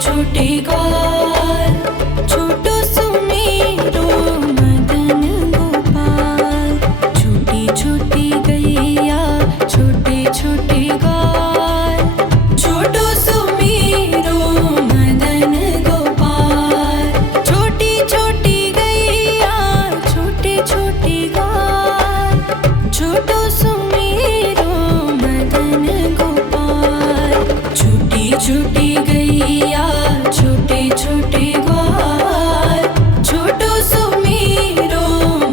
छोटे ग्वाल, छोटो सुमेरो मदन गोपाल। छोटी छोटी गैया छोटे छोटे ग्वाल, छोटो सुमेरो मदन गोपाल। छोटी छोटी गैया छोटे छोटे ग्वाल, छोटो सुमेरो मदन गोपाल। छोटी छोटी गैया छोटे छोटे ग्वाल, छोटो सुमेरो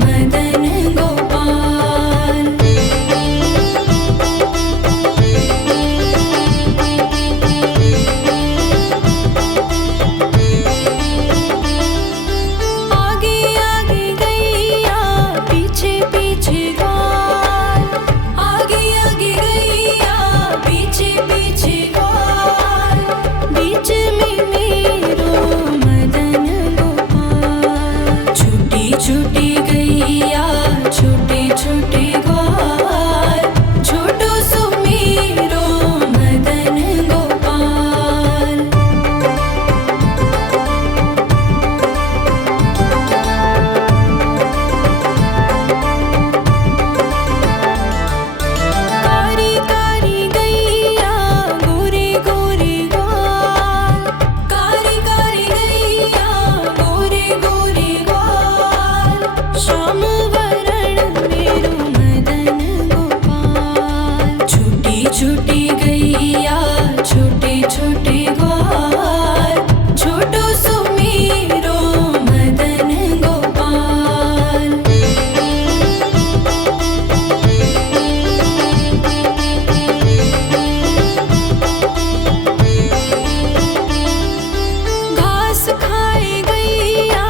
मदन गोपाल। आगे आगे गैया पीछे पीछे ग्वाल, आगे आगे गैया पीछे पीछे ग्वाल। बीच में मेरो मदन गोपाल। छोटी छोटी गैया छोटे छोटे ग्वाल, छोटो सुमेरो मदन गोपाल। कारी कारी गैया गोरे गोरे ग्वाल, कारी कारी गैया गोरे गोरे ग्वाल। श्याम वरण मेरो मदन गोपाल। छोटी छोटी गैया छोटे छोटे ग्वाल, छोटो सुमेरो मदन गोपाल। घास खाए गैया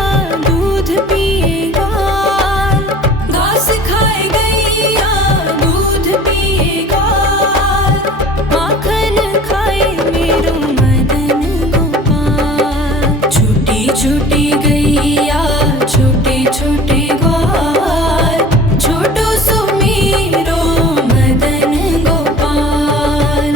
दूध पिए ग्वाल, घास खाए गैया दूध पिए ग्वाल। माखन खाए मेरो मदन गोपाल। छोटी छोटी गैया छोटे छोटे ग्वाल, छोटो सुमेरो मदन गोपाल।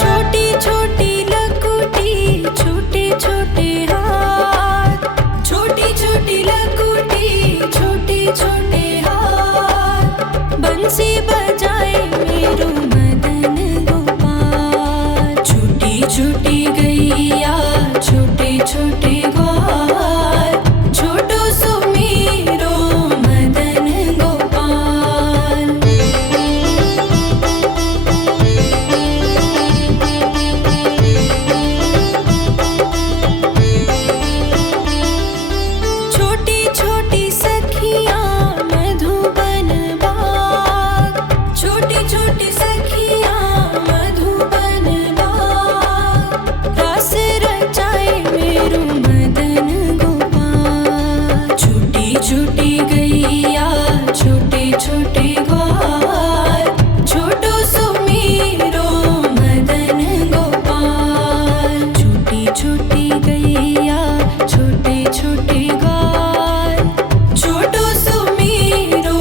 छोटी छोटी लकुटी छोटे छोटे हाथ, छोटी छोटी लकुटी छोटे छोटे हाथ। बंसी बजाए मेरो मदन गोपाल। छोटी छोटी गैया छोटे छोटे ग्वाल, छोटो सुमेरो मदन गोपाल। छोटी छोटी सखियाँ मधुबन बाग, छोटी छोटी सखियाँ मधुबन बाग। रास रचाए मेरो मदन गोपाल। छोटी छोटी गैया छोटे छोटे ग्वाल, छोटो सुमेरो मदन गोपाल। छोटी छोटी गैया छोटे छोटे ग्वाल, छोटो सुमेरो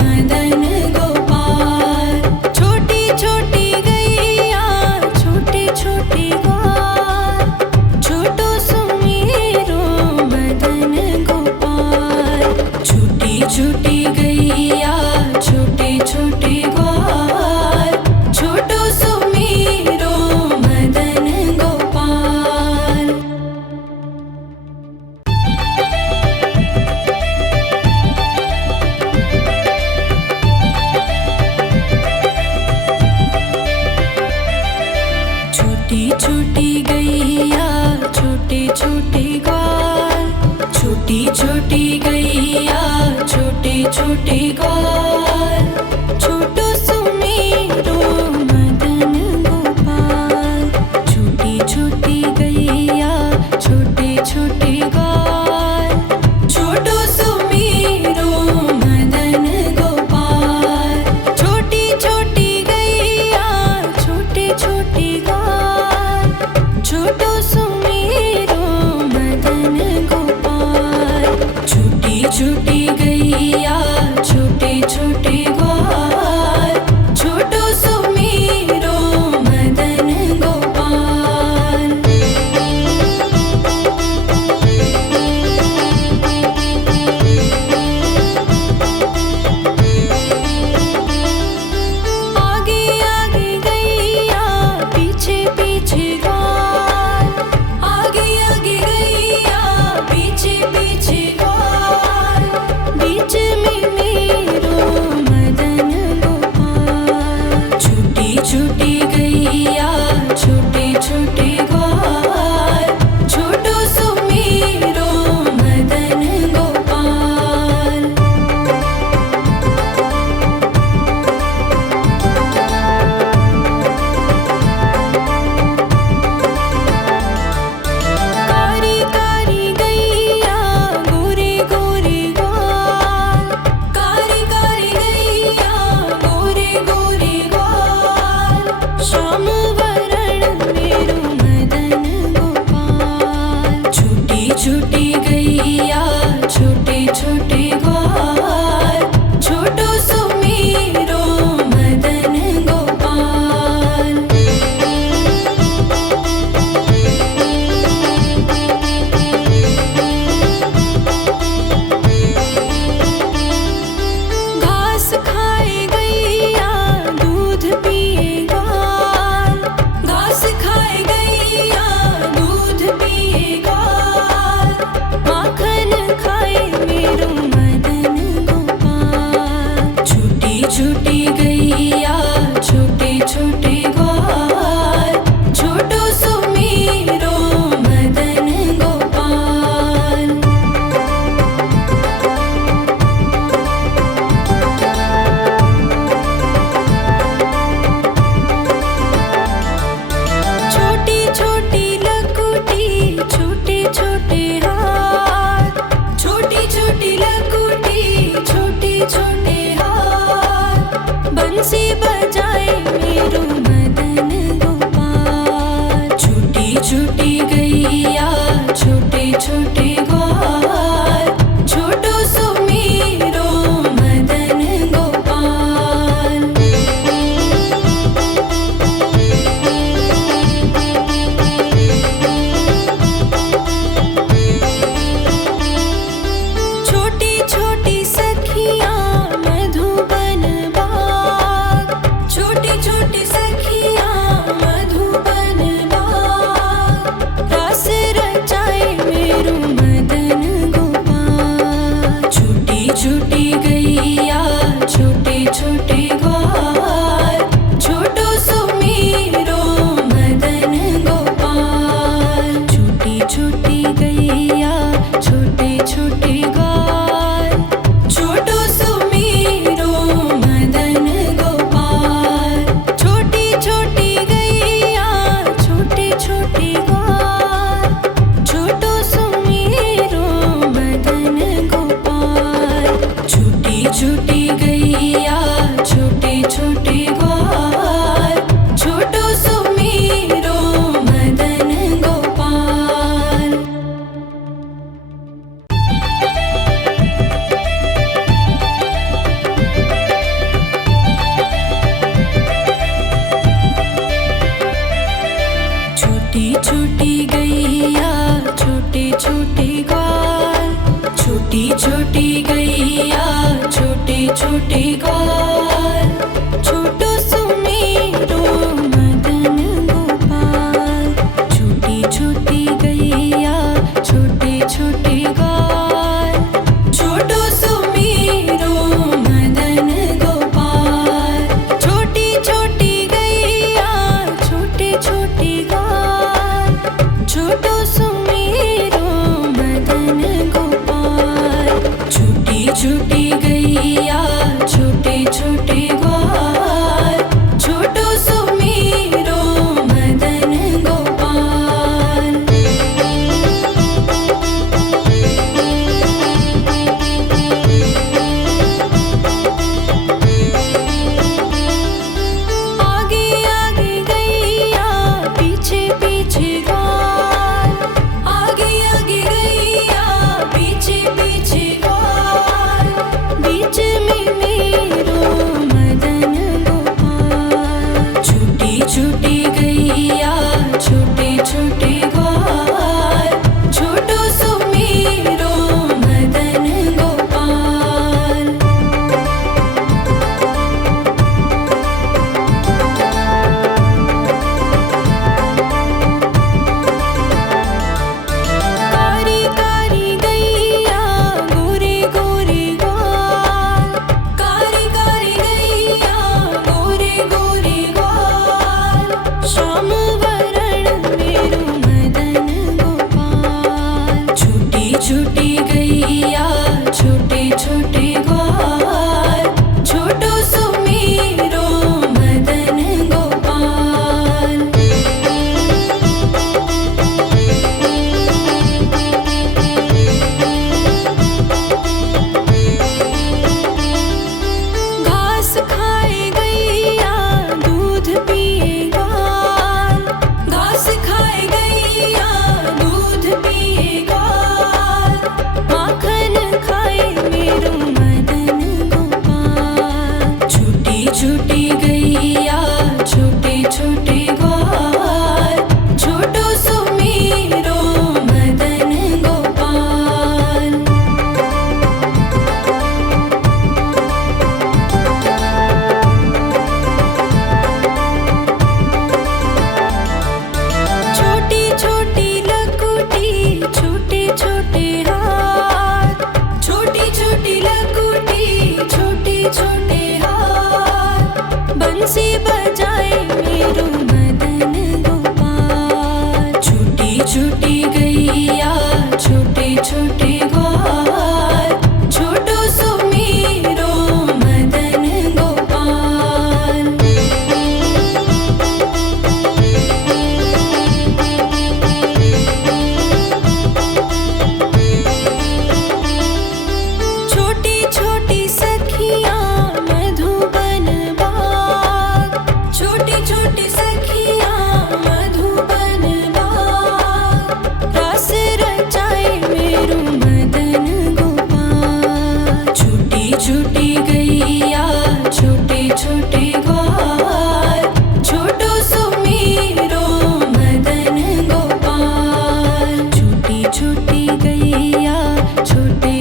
मदन गोपाल। छोटी छोटी गैया छोटे छोटे ग्वाल, छोटो सुमेरो मदन गोपाल। छोटी छोटी गैया छोटे छोटे ग्वाल, छोटो सुमेरो मदन गोपाल। छोटी छोटी गैया छोटे छोटे ग्वाल, छोटी छोटी गैया छोटे छोटे ग्वाल, छोटो सुमेरो मदन गोपाल। छोटी छोटी गैया छोटे छोटे ग्वाल, छोटो सुमेरो मदन गोपाल। छोटी छोटी गैया छोटे छोटे ग्वाल, छोटो सुमेरो मदन गोपाल। छोटी छोटी गैया छोटी गैया छोटे छोटे ग्वाल, छोटो सुमेरो मदन गोपाल। घास खाए गैया दूध पिए ग्वाल, घास खाए गैया दूध पिए ग्वाल, माखन खाए मेरो मदन गोपाल। छोटी छोटी गैया छोटे छोटे ग्वाल, छोटो सुमेरो मदन गोपाल। छोटी छोटी लकुटी छोटे छोटे हाथ, छोटी छोटी लकुटी छोटे छोटे हाथ, बंसी बजाए मेरो मदन गोपाल। छोटी छोटी गैया छोटे छोटे ग्वाल, छोटो सुमेरो मदन गोपाल। छोटी छोटी सखियाँ मधुबन बाग, छोटी छोटी सखियाँ मधुबन बाग, रास रचाए मेरो मदन गोपाल। छोटी छोटी गैया छोटे छोटे ग्वाल, छोटो सुमेरो मदन गोपाल। छोटी छोटी गैया छोटे छोटे ग्वाल, छोटो सुमेरो मदन गोपाल। छोटी छोटी गैया छोटे छोटे ग्वाल, छोटो सुमेरो मदन गोपाल। छोटी छोटी गैया छोटे छोटे ग्वाल, छोटो सुमेरो मदन गोपाल। छोटी छोटी गैया छोटे छोटे ग्वाल, छोटी छोटी गैया छोटे छोटे ग्वाल, छोटो सुमेरो मदन गोपाल। छोटी छोटी गैया छोटे छोटे ग्वाल, छोटो सुमेरो मदन गोपाल। छोटी छोटी गैया छोटे छोटे ग्वाल, छोटो सुमेरो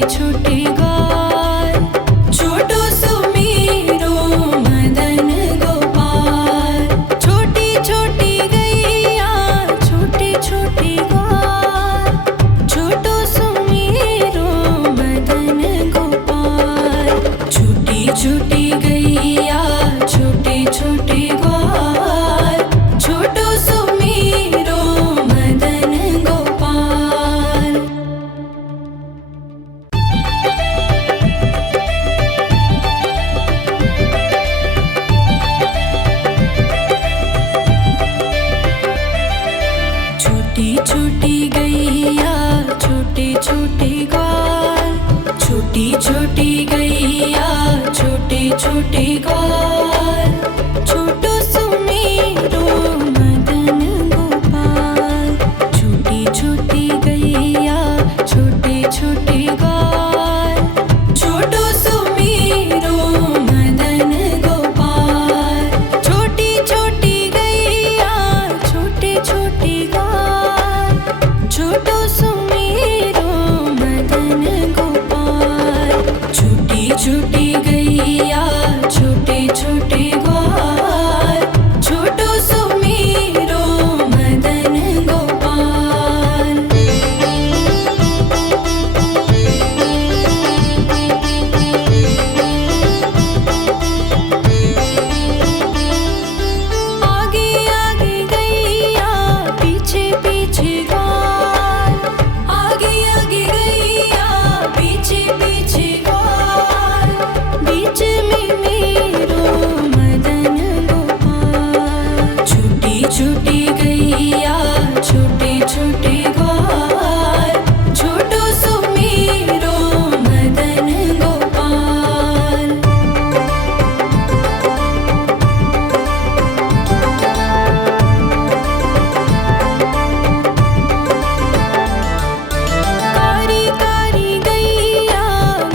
छोटे ग्वाल, छोटो सुमेरो मदन गोपाल। छोटी छोटी गैया छोटे छोटे ग्वाल, छोटो सुमेरो मदन गोपाल। छोटी छोटी गैया छोटे छोटे ग्वाल, छोटो सुमेरो मदन गोपाल। छोटी छोटी गैया छोटे छोटे ग्वाल, छोटी छोटी गैया छोटे छोटे ग्वाल, छोटो सुमेरो मदन गोपाल। छोटी छोटी गैया छोटे छोटे ग्वाल, छोटो सुमेरो मदन गोपाल। छोटी छोटी गैया छोटे छोटे ग्वाल, छोटो सुमेरो मदन गोपाल। छोटी छोटी गैया छोटे छोटे ग्वाल, छोटो सुमेरो मदन गोपाल। आगे आगे गैया पीछे पीछे ग्वाल, आगे आगे गैया पीछे पीछे ग्वाल। बीच में मेरो मदन गोपाल। छोटी छोटी गैया छोटे छोटे ग्वाल, छोटो सुमेरो मदन गोपाल। कारी कारी गैया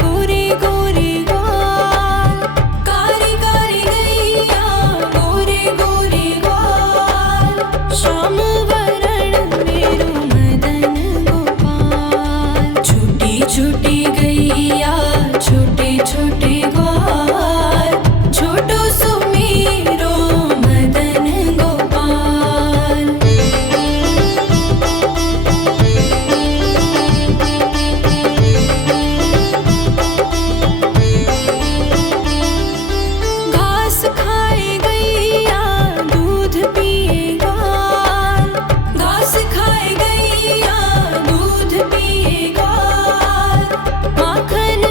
गोरे गोरे ग्वाल, कारी कारी गैया गोरे गोरे ग्वाल। श्याम वरण मेरो मदन गोपाल। छोटी छोटी गैया छोटे छोटे ग्वाल, छोटो सुमेरो मदन गोपाल। घास खाए गैया दूध पिए ग्वाल, घास खाए गैया दूध पिए ग्वाल। माखन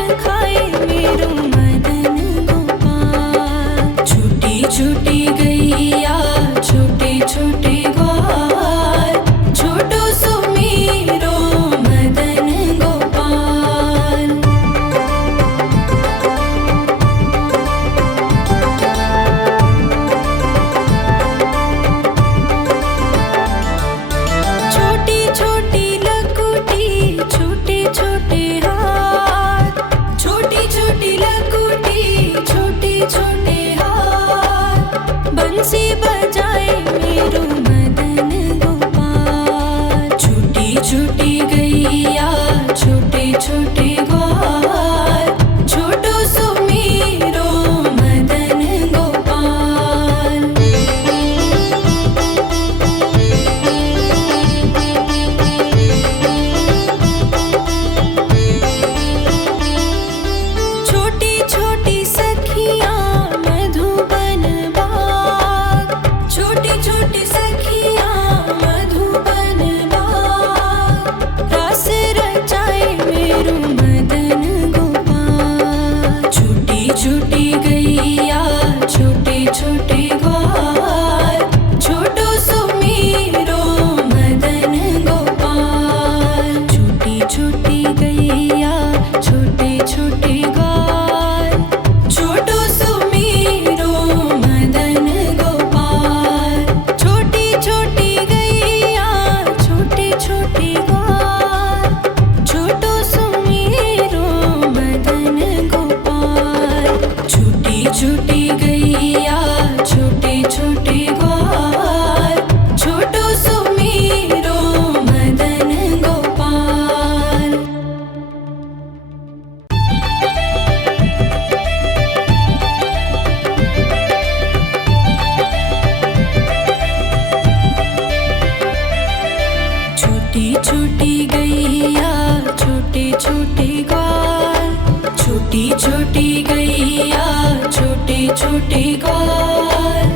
छोटे ग्वाल,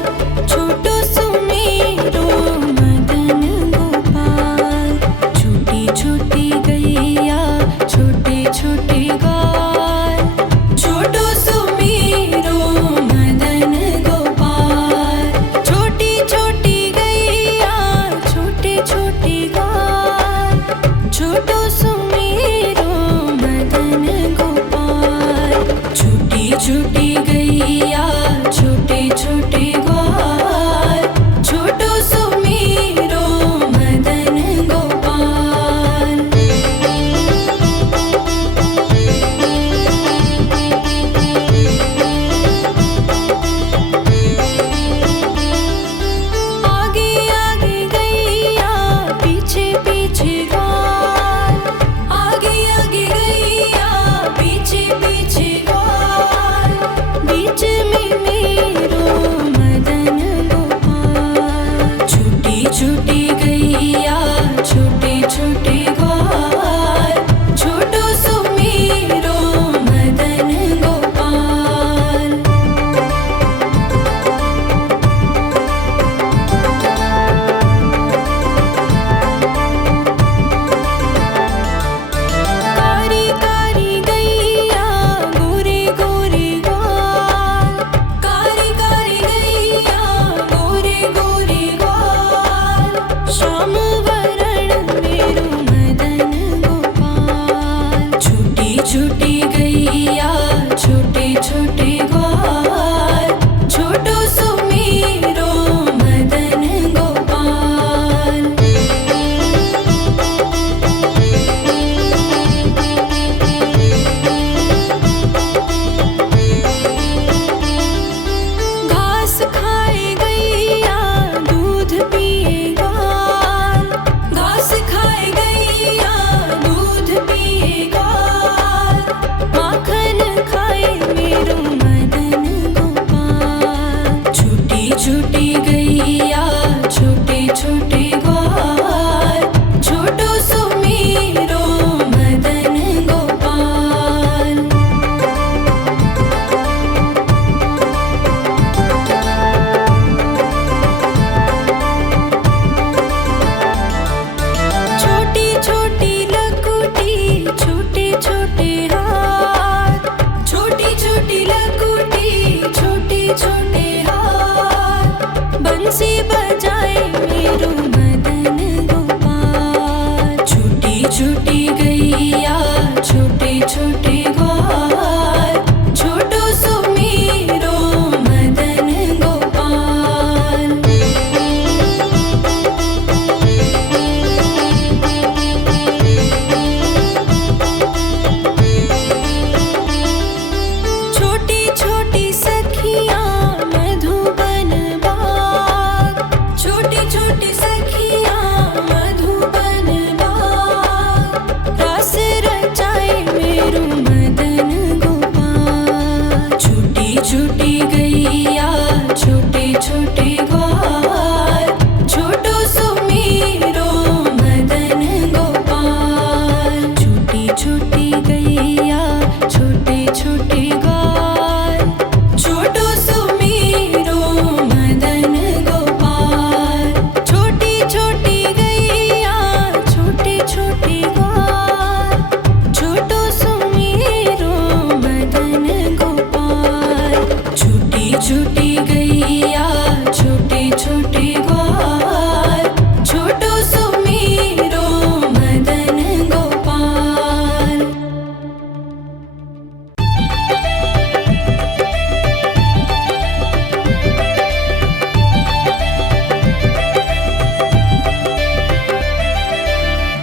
छोटो सुमेरो मदन गोपाल। छोटी छोटी गैया छोटे छोटे ग्वाल, छोटो सुमेरो मदन गोपाल। छोटी छोटी गैया छोटे छोटे ग्वाल, छोटो सुमेरो मदन गोपाल। छोटी छोटी गैया छोटे छोटे ग्वाल, छोटो सुमेरो मदन गोपाल। आगे आगे गैया पीछे पीछे ग्वाल, आगे आगे गैया पीछे पीछे ग्वाल। बीच में मेरो मदन गोपाल। छोटी छोटी गैया छोटे छोटे ग्वाल, छोटो सुमेरो मदन गोपाल। कारी कारी गैया गोरे गोरे ग्वाल, कारी कारी गैया गोरे गोरे ग्वाल। श्याम वरण मेरो मदन गोपाल। छोटी छोटी गैया छोटे छोटे ग्वाल, छोटो सुमेरो मदन गोपाल। घास खाए गैया दूध पिए ग्वाल, घास खाए गैया दूध पिए ग्वाल। माखन खाए मेरो मदन गोपाल। छोटी छोटी गैया छोटे छोटे ग्वाल, छोटो सुमेरो मदन गोपाल। छोटी छोटी लकुटी छोटे छोटे हाथ, छोटी छोटी लकुटी छोटे छोटे हाथ। बंसी बजाए मेरो मदन गोपाल। छोटी छोटी गैया छोटे छोटे ग्वाल, छोटो सुमेरो मदन गोपाल। छोटी छोटी सखियाँ मधुबन बाग, छोटी छोटी सखियाँ मधुबन बाग। रास रचाए मेरो मदन गोपाल। छोटी छोटी गैया छोटे छोटे ग्वाल, छोटो सुमेरो मदन गोपाल। छोटी छोटी गैया छोटे छोटे ग्वाल, छोटो सुमेरो मदन गोपाल। छोटी छोटी गैया छोटे छोटे ग्वाल, छोटो सुमेरो मदन गोपाल। छोटी छोटी गैया छोटे छोटे ग्वाल, छोटो सुमेरो मदन गोपाल।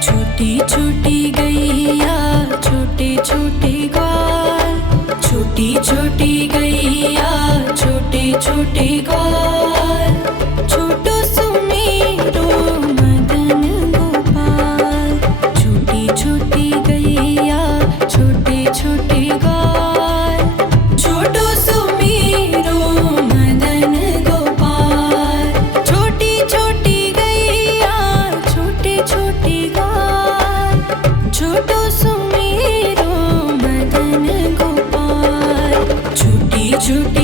छोटी छोटी गैया छोटे छोटे ग्वाल, छोटी छोटी गैया छोटे छोटे ग्वाल। छोटो सुमेरो मदन गोपाल। छोटी छोटी गैया छोटे छोटे ग्वाल, छोटो सुमेरो मदन गोपाल। छोटी छोटी गैया छोटे छोटे ग्वाल, छोटो सुमेरो मदन गोपाल। छोटी छोटी